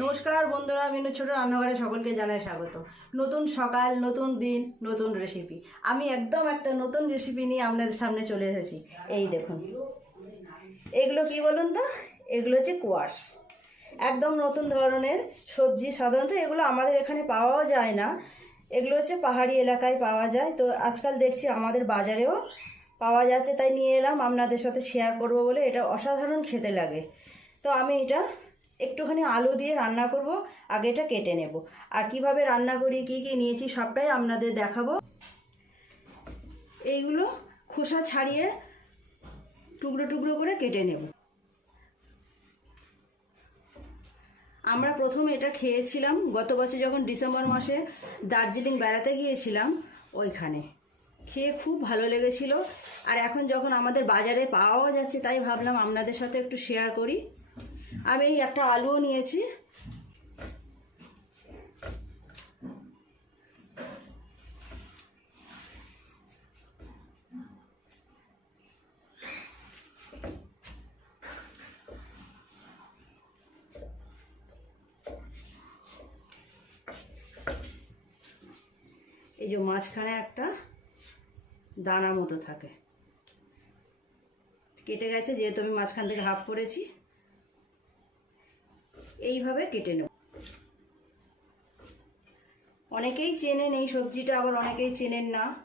নমস্কার বন্ধুরা, মিনু ছোট রান্নাঘরে সকলকে জানাই স্বাগত। নতুন সকাল, নতুন দিন, নতুন রেসিপি আমি একদম একটা নতুন রেসিপি নিয়ে আপনাদের সামনে চলে এসেছি। এই দেখুন। এগুলো কি বলুন তো? এগুলো হচ্ছে কোয়াশ একদম নতুন ধরনের সবজি। সাধারণত এগুলো আমাদের এখানে পাওয়াও যায় না। এগুলো হচ্ছে পাহাড়ি এলাকায় পাওয়া যায়। তো আজকাল দেখছি আমাদের বাজারেও পাওয়া যাচ্ছে। তাই নিয়ে এলাম। আপনাদের সাথে শেয়ার করব বলে। এটা অসাধারণ খেতে লাগে। তো আমি এটা একটুখানি আলু দিয়ে রান্না করব, আগে এটা কেটে নেব। আর কীভাবে রান্না করি, কি কি নিয়েছি, সবটাই আপনাদের দেখাবো। এইগুলো খোসা ছাড়িয়ে টুকরো টুকরো করে কেটে নেব। আমরা প্রথম এটা খেয়েছিলাম গত বছর যখন ডিসেম্বর মাসে দার্জিলিং বেড়াতে গিয়েছিলাম, ওইখানে। খেয়ে খুব ভালো লেগেছিল। আর এখন যখন আমাদের বাজারে পাওয়াও যাচ্ছে, তাই ভাবলাম আপনাদের সাথে একটু শেয়ার করি। আমি এই একটা আলুও নিয়েছি। এই যে মাঝখানে একটা দানার মতো থাকে। কেটে গেছে, যেহেতু আমি মাঝখান থেকে হাফ করেছি। এইভাবে কেটে নেব। অনেকেই চেনেন এই সবজিটা, আবার অনেকেই চেনেন না।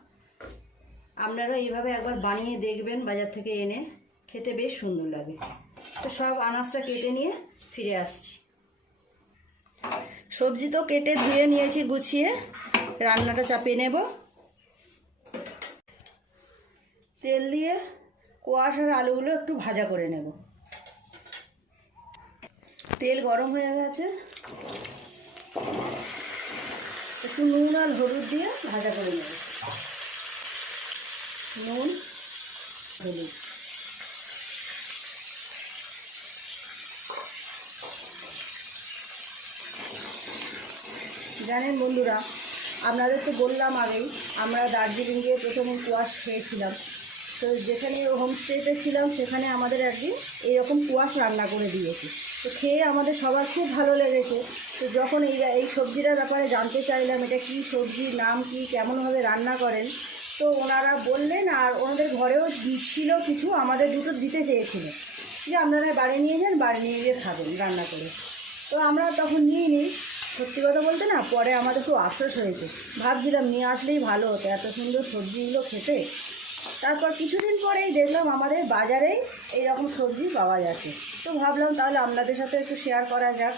আপনারা এইভাবে একবার বানিয়ে দেখবেন বাজার থেকে এনে। খেতে বেশ সুন্দর লাগে। তো সব আনাজটা কেটে নিয়ে ফিরে আসছি। সবজি তো কেটে ধুয়ে নিয়েছি, গুছিয়ে। রান্নাটা চাপিয়ে নেব। তেল দিয়ে কোয়াশ আর আলুগুলো একটু ভাজা করে নেব। তেল গরম হয়ে গেছে। একটু নুন আর হলুদ দিয়ে ভাজা করে নেব। নুন, হলুদ। জানেন বন্ধুরা, আপনাদের তো বললাম আগেই, আমরা দার্জিলিং গিয়ে প্রথম কুয়াশ খেয়েছিলাম। তো যেখানে হোমস্টেতে ছিলাম, সেখানে আমাদের একদিন এইরকম কুয়াশ রান্না করে দিয়েছি। তো খেয়ে আমাদের সবার খুব ভালো লেগেছে। তো যখন এই এই সবজিটার ব্যাপারে জানতে চাইলাম, এটা কী সবজি, নাম কি, কেমনভাবে রান্না করেন, তো ওনারা বললেন আর ওনাদের ঘরেও ছিল কিছু, আমাদের দুটো দিতে চেয়েছিল। যে আপনারা বাড়ি নিয়ে যান, বাড়ি নিয়ে গিয়ে খাবেন, রান্না করে। তো আমরা তখন নিয়ে নিই। সত্যি কথা বলতে না, পরে আমাদের খুব আফসোস হয়েছে। ভাবছিলাম নিয়ে আসলেই ভালো হতো, এত সুন্দর সবজিগুলো খেতে। তারপর কিছুদিন পরেই দেখলাম আমাদের বাজারেই এইরকম সবজি পাওয়া যাচ্ছে। তো ভাবলাম তাহলে আপনাদের সাথে একটু শেয়ার করা যাক।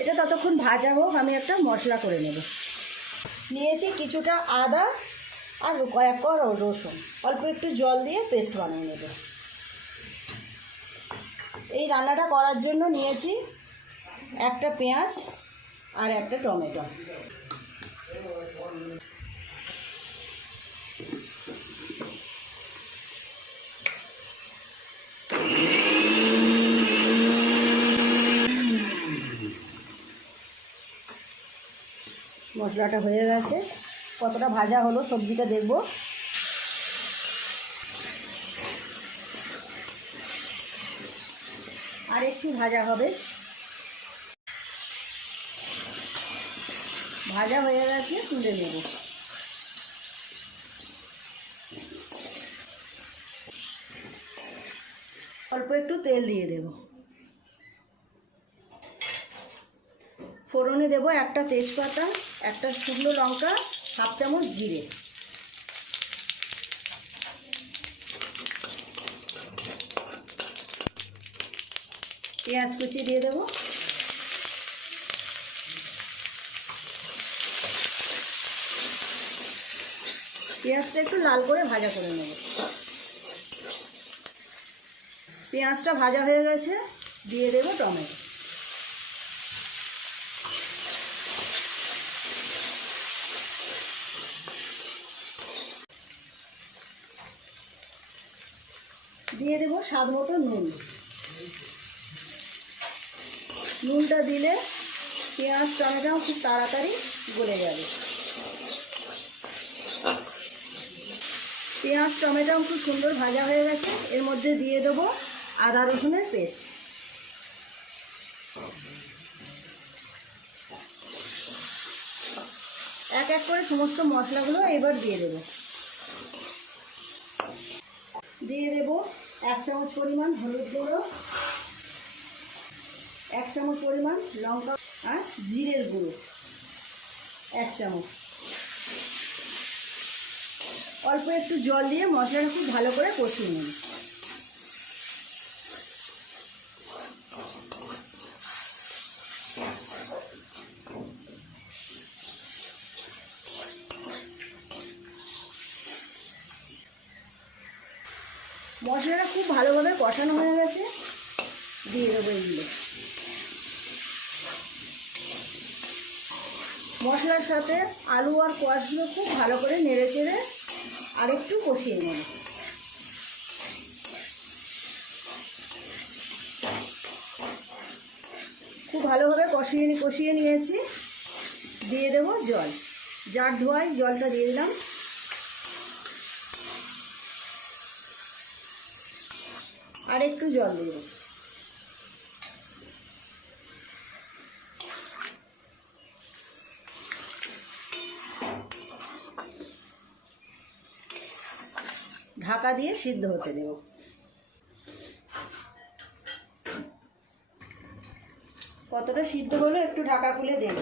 এটা ততক্ষণ ভাজা হোক, আমি একটা মশলা করে নেব। নিয়েছি কিছুটা আদা আর কয়েক কর রসুন। অল্প একটু জল দিয়ে পেস্ট বানিয়ে নেব। এই রান্নাটা করার জন্য নিয়েছি একটা পেঁয়াজ আর একটা টমেটো। মশলাটা হয়ে গেছে। কতটা ভাজা হলো সবজিটা দেখব। আর একটু ভাজা হবে। ভাজা হয়ে গেছে, তুলে নেব। অল্প একটু তেল দিয়ে দেব। ফোড়নে দেব একটা তেজপাতা, একটা শুকনো লঙ্কা, হাফ চামচ জিরে। পেঁয়াজ কুচি দিয়ে দেবো। পেঁয়াজটা একটু লাল করে ভাজা করে নেব। পেঁয়াজটা ভাজা হয়ে গেছে, দিয়ে দেব টমেটো। দিয়ে দেবো স্বাদ মতো নুন। নুনটা দিলে পেঁয়াজ টমেটাও খুব তাড়াতাড়ি গলে যাবে। পেঁয়াজ টমেটাও খুব সুন্দর ভাজা হয়ে গেছে। এর মধ্যে দিয়ে দেবো আদা রসুনের পেস্ট। এক এক করে সমস্ত মশলাগুলো এবার দিয়ে দেব। দিয়ে দেব এক চামচ পরিমাণ হলুদ গুঁড়ো, এক চামচ পরিমাণ লঙ্কা আর জিরের গুঁড়ো, এক চামচ। অল্প একটু জল দিয়ে মশলাটা খুব ভালো করে কষিয়ে নেব মশলাটা খুব ভালোভাবে কষানো হয়ে গেছে। দিয়ে দেবো এগুলো। মশলার সাথে আলু আর কোয়াশগুলো খুব ভালো করে নেড়ে চেড়ে আরেকটু কষিয়ে নেব। খুব ভালোভাবে কষিয়ে কষিয়ে নিয়েছি। দিয়ে দেব জল। জার ধোয়ায় জলটা দিয়ে দিলাম। আর একটু জল দেব। ঢাকা দিয়ে সিদ্ধ হতে দেব। কতটা সিদ্ধ হলো একটু ঢাকা খুলে দেব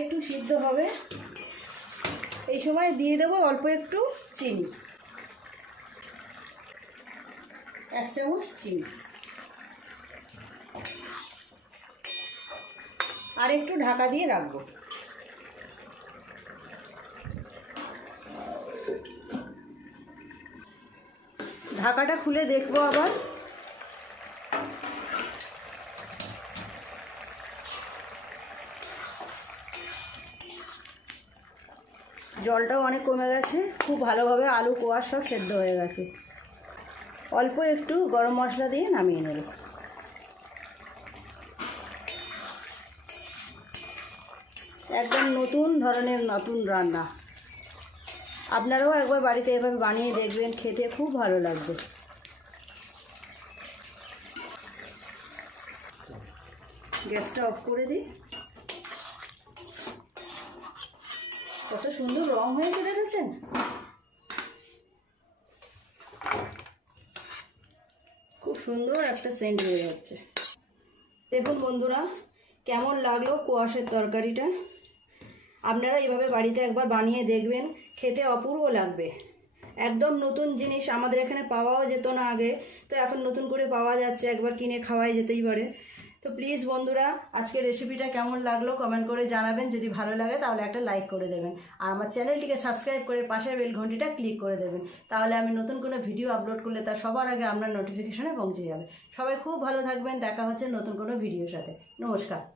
একটু সিদ্ধ হবে। এই সময় দিয়ে দেবো অল্প একটু চিনি। এক চামচ চিনি। আর একটু ঢাকা দিয়ে রাখব। ঢাকাটা খুলে দেখব আবার। জলটাও অনেক কমে গেছে। খুব ভালোভাবে আলু কোয়াশ সব সেদ্ধ হয়ে গেছে। অল্প একটু গরম মশলা দিয়ে নামিয়ে নেব। একদম নতুন ধরনের, নতুন রান্না। আপনারাও একবার বাড়িতে এভাবে বানিয়ে দেখবেন, খেতে খুব ভালো লাগবে। গ্যাসটা অফ করে দিই। কত সুন্দর রং হয়েছে দেখেছেন খুব সুন্দর একটা সেন্ট হয়ে যাচ্ছে। দেখুন বন্ধুরা, কেমন লাগল কোয়াশের তরকারিটা? আপনারা এভাবে বাড়িতে একবার বানিয়ে দেখবেন, খেতে অপূর্ব লাগবে। একদম নতুন জিনিস আমাদের এখানে পাওয়াও যেত না আগে, তো এখন নতুন করে পাওয়া যাচ্ছে, একবার কিনে খাওয়াই যেতেই পারে। তো প্লিজ বন্ধুরা আজকে রেসিপিটা কেমন লাগল কমেন্ট করে জানাবেন। যদি ভালো লাগে তাহলে একটা লাইক করে দেবেন। আর আমার চ্যানেলটিকে সাবস্ক্রাইব করে পাশের বেল ঘন্টিটা ক্লিক করে দেবেন। তাহলে আমি নতুন কোনো ভিডিও আপলোড করলে তা সবার আগে আপনার নোটিফিকেশনে পৌঁছে যাবে। সবাই খুব ভালো থাকবেন। দেখা হচ্ছে নতুন কোনো ভিডিওর সাথে। নমস্কার।